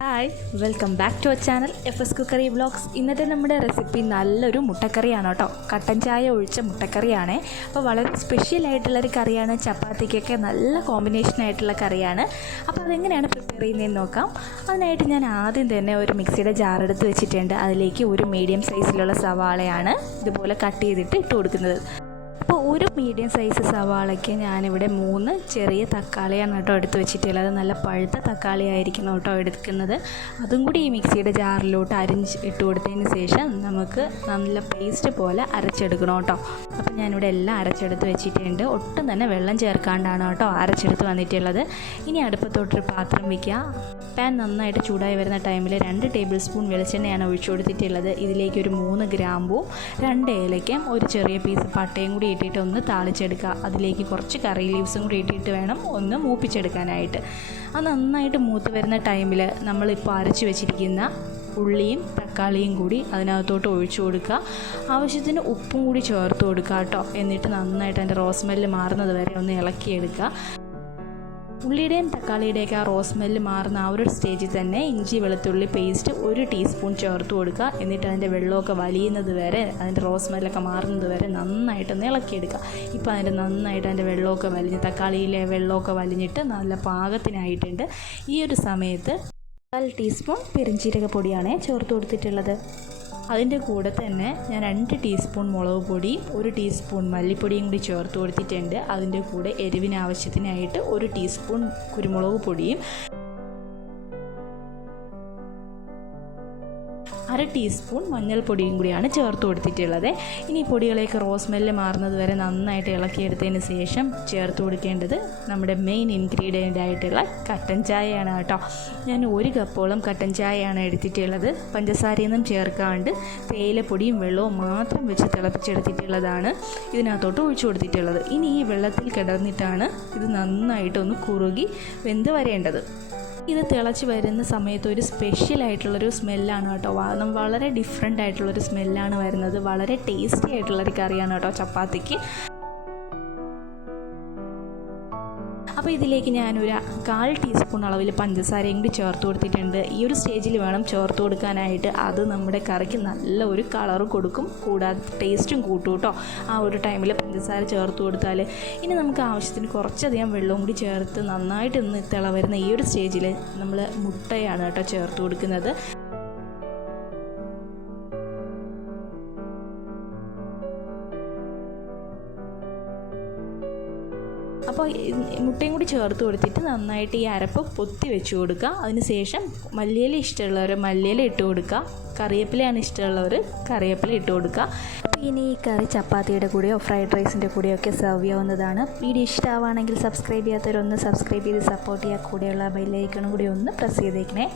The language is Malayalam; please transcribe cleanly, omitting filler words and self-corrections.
Hi welcome back to our channel fscookeryvlogs. ഇന്നത്തെ നമ്മുടെ റെസിപ്പി നല്ലൊരു മുട്ടക്കറിയാണ് കേട്ടോ. കട്ടൻ ചായ ഒഴിച്ച മുട്ടക്കറിയാണ്. അപ്പോൾ വളരെ സ്പെഷ്യൽ ആയിട്ടുള്ളൊരു കറിയാണ്. ചപ്പാത്തിക്കൊക്കെ നല്ല കോമ്പിനേഷൻ ആയിട്ടുള്ള കറിയാണ്. അപ്പോൾ അതെങ്ങനെയാണ് പ്രിപ്പയർ ചെയ്യുന്നതെന്ന് നോക്കാം. അതിനായിട്ട് ഞാൻ ആദ്യം തന്നെ ഒരു മിക്സിയുടെ ജാർ എടുത്ത് വെച്ചിട്ടുണ്ട്. അതിലേക്ക് ഒരു മീഡിയം സൈസിലുള്ള സവാളയാണ് ഇതുപോലെ കട്ട് ചെയ്തിട്ട് ഇട്ട് കൊടുക്കുന്നത്. അപ്പോൾ ഒരു മീഡിയം സൈസ് സവാളയ്ക്ക് ഞാനിവിടെ 3 ചെറിയ തക്കാളിയാണ് കേട്ടോ എടുത്ത് വെച്ചിട്ടുള്ളത്. നല്ല പഴുത്ത തക്കാളി ആയിരിക്കണം കേട്ടോ എടുക്കുന്നത്. അതും കൂടി ഈ മിക്സിയുടെ ജാറിലോട്ട് അരിഞ്ഞ് ഇട്ട് കൊടുത്തതിന് ശേഷം നമുക്ക് നല്ല പേസ്റ്റ് പോലെ അരച്ചെടുക്കണം കേട്ടോ. അപ്പോൾ ഞാനിവിടെ എല്ലാം അരച്ചെടുത്ത് വെച്ചിട്ടുണ്ട്. ഒട്ടും തന്നെ വെള്ളം ചേർക്കാണ്ടാണ് കേട്ടോ അരച്ചെടുത്ത് വന്നിട്ടുള്ളത്. ഇനി അടുപ്പത്തോട്ടൊരു പാത്രം വയ്ക്കുക. പാൻ നന്നായിട്ട് ചൂടായി വരുന്ന ടൈമിൽ 2 ടേബിൾ സ്പൂൺ വെളിച്ചെണ്ണയാണ് ഒഴിച്ചു കൊടുത്തിട്ടുള്ളത്. ഇതിലേക്ക് ഒരു 3 ഗ്രാമ്പും 2 ഏലക്കയും ഒരു ചെറിയ പീസ് പട്ടയും കൂടി ഇട്ടിട്ട് ഒന്ന് താളിച്ചെടുക്കുക. അതിലേക്ക് കുറച്ച് കറി ലീവ്സും കൂടി ഇട്ടിട്ട് വേണം ഒന്ന് മൂപ്പിച്ചെടുക്കാനായിട്ട്. അത് നന്നായിട്ട് മൂത്ത് വരുന്ന ടൈമിൽ നമ്മളിപ്പോൾ അരച്ച് വെച്ചിരിക്കുന്ന ഉള്ളിയും തക്കാളിയും കൂടി അതിനകത്തോട്ട് ഒഴിച്ചു കൊടുക്കുക. ആവശ്യത്തിന് ഉപ്പും കൂടി ചേർത്ത് കൊടുക്കുക കേട്ടോ. എന്നിട്ട് നന്നായിട്ട് അതിൻ്റെ റോസ് സ്മെല്ല് മാറുന്നത് വരെ ഒന്ന് ഇളക്കിയെടുക്കുക. ഉള്ളിയുടെയും തക്കാളിയുടെയൊക്കെ ആ റോസ് സ്മെല്ല് മാറുന്ന ആ ഒരു സ്റ്റേജിൽ തന്നെ ഇഞ്ചി വെളുത്തുള്ളി പേസ്റ്റ് 1 ടീസ്പൂൺ ചേർത്ത് കൊടുക്കുക. എന്നിട്ട് അതിൻ്റെ വെള്ളമൊക്കെ വലിയുന്നത് വരെ, അതിൻ്റെ റോസ് സ്മെല്ലൊക്കെ മാറുന്നത് വരെ നന്നായിട്ടൊന്ന് ഇളക്കിയെടുക്കുക. ഇപ്പോൾ നന്നായിട്ട് അതിൻ്റെ വെള്ളമൊക്കെ വലിഞ്ഞ്, തക്കാളിയിലെ വെള്ളമൊക്കെ വലിഞ്ഞിട്ട് നല്ല പാകത്തിനായിട്ടുണ്ട്. ഈ ഒരു സമയത്ത് 1/4 ടീസ്പൂൺ പെരുംജീരക പൊടിയാണ് ചേർത്ത് കൊടുത്തിട്ടുള്ളത്. അതിൻ്റെ കൂടെ തന്നെ ഞാൻ 2 ടീസ്പൂൺ മുളക് പൊടിയും 1 ടീസ്പൂൺ മല്ലിപ്പൊടിയും കൂടി ചേർത്ത് കൊടുത്തിട്ടുണ്ട്. അതിൻ്റെ കൂടെ എരിവിന് ആവശ്യത്തിനായിട്ട് 1 ടീസ്പൂൺ കുരുമുളക് പൊടിയും 1/2 ടീസ്പൂൺ മഞ്ഞൾപ്പൊടിയും കൂടിയാണ് ചേർത്ത് കൊടുത്തിട്ടുള്ളത്. ഇനി പൊടികളേക്ക് റോസ് സ്മെല്ല് മാറുന്നത് വരെ നന്നായിട്ട് ഇളക്കിയെടുത്തതിന് ശേഷം ചേർത്ത് കൊടുക്കേണ്ടത് നമ്മുടെ മെയിൻ ഇൻഗ്രീഡിയൻ്റ് ആയിട്ടുള്ള കട്ടൻ ചായയാണ് കേട്ടോ. ഞാൻ 1 കപ്പോളം കട്ടൻ ചായയാണ് എടുത്തിട്ടുള്ളത്. പഞ്ചസാരയൊന്നും ചേർക്കാണ്ട് തേയിലപ്പൊടിയും വെള്ളവും മാത്രം വെച്ച് തിളപ്പിച്ചെടുത്തിട്ടുള്ളതാണ് ഇതിനകത്തോട്ട് ഒഴിച്ചു കൊടുത്തിട്ടുള്ളത്. ഇനി ഈ വെള്ളത്തിൽ കിടന്നിട്ടാണ് ഇത് നന്നായിട്ടൊന്ന് കുറുകി വെന്ത് വരേണ്ടത്. ഇത് തിളച്ച് വരുന്ന സമയത്ത് ഒരു സ്പെഷ്യലായിട്ടുള്ളൊരു സ്മെല്ലാണ് കേട്ടോ. വളരെ ഡിഫറെൻ്റ് ആയിട്ടുള്ളൊരു സ്മെല്ലാണ് വരുന്നത്. വളരെ ടേസ്റ്റി ആയിട്ടുള്ളൊരു കറിയാണ് കേട്ടോ ചപ്പാത്തിക്ക്. അപ്പോൾ ഇതിലേക്ക് ഞാനൊരു 1/4 ടീസ്പൂൺ അളവിൽ പഞ്ചസാരയും കൂടി ചേർത്ത് കൊടുത്തിട്ടുണ്ട്. ഈ ഒരു സ്റ്റേജിൽ വേണം ചേർത്ത് കൊടുക്കാനായിട്ട്. അത് നമ്മുടെ കറിക്ക് നല്ല ഒരു കളർ കൊടുക്കും, കൂടാതെ ടേസ്റ്റും കൂട്ടും കേട്ടോ ആ ഒരു ടൈമിൽ പഞ്ചസാര ചേർത്ത് കൊടുത്താൽ. ഇനി നമുക്ക് ആവശ്യത്തിന് കുറച്ചധികം വെള്ളവും കൂടി ചേർത്ത് നന്നായിട്ട് ഒന്ന് തിള വരുന്ന ഈ ഒരു സ്റ്റേജിൽ നമ്മൾ മുട്ടയാണ് കേട്ടോ ചേർത്ത് കൊടുക്കുന്നത്. അപ്പോൾ മുട്ടയും കൂടി ചേർത്ത് കൊടുത്തിട്ട് നന്നായിട്ട് ഈ അരപ്പ് പൊത്തി വെച്ച് കൊടുക്കുക. അതിനുശേഷം മല്ലിയില ഇഷ്ടമുള്ളവർ മല്ലിയില ഇട്ട് കൊടുക്കുക. കറിവേപ്പിലയാണ് ഇഷ്ടമുള്ളവർ കറിവേപ്പില ഇട്ട് കൊടുക്കുക. ഇനി ഈ കറി ചപ്പാത്തിയുടെ കൂടെയോ ഫ്രൈഡ് റൈസിൻ്റെ കൂടെയോ ഒക്കെ സെർവ് ചെയ്യാവുന്നതാണ്. വീഡിയോ ഇഷ്ടമാവുകയാണെങ്കിൽ സബ്സ്ക്രൈബ് ചെയ്യാത്തവരൊന്ന് സബ്സ്ക്രൈബ് ചെയ്ത് സപ്പോർട്ട് ചെയ്യുക. കൂടെയുള്ള ബെല്ലൈക്കണും കൂടി ഒന്ന് പ്രസ് ചെയ്തേക്കണേ.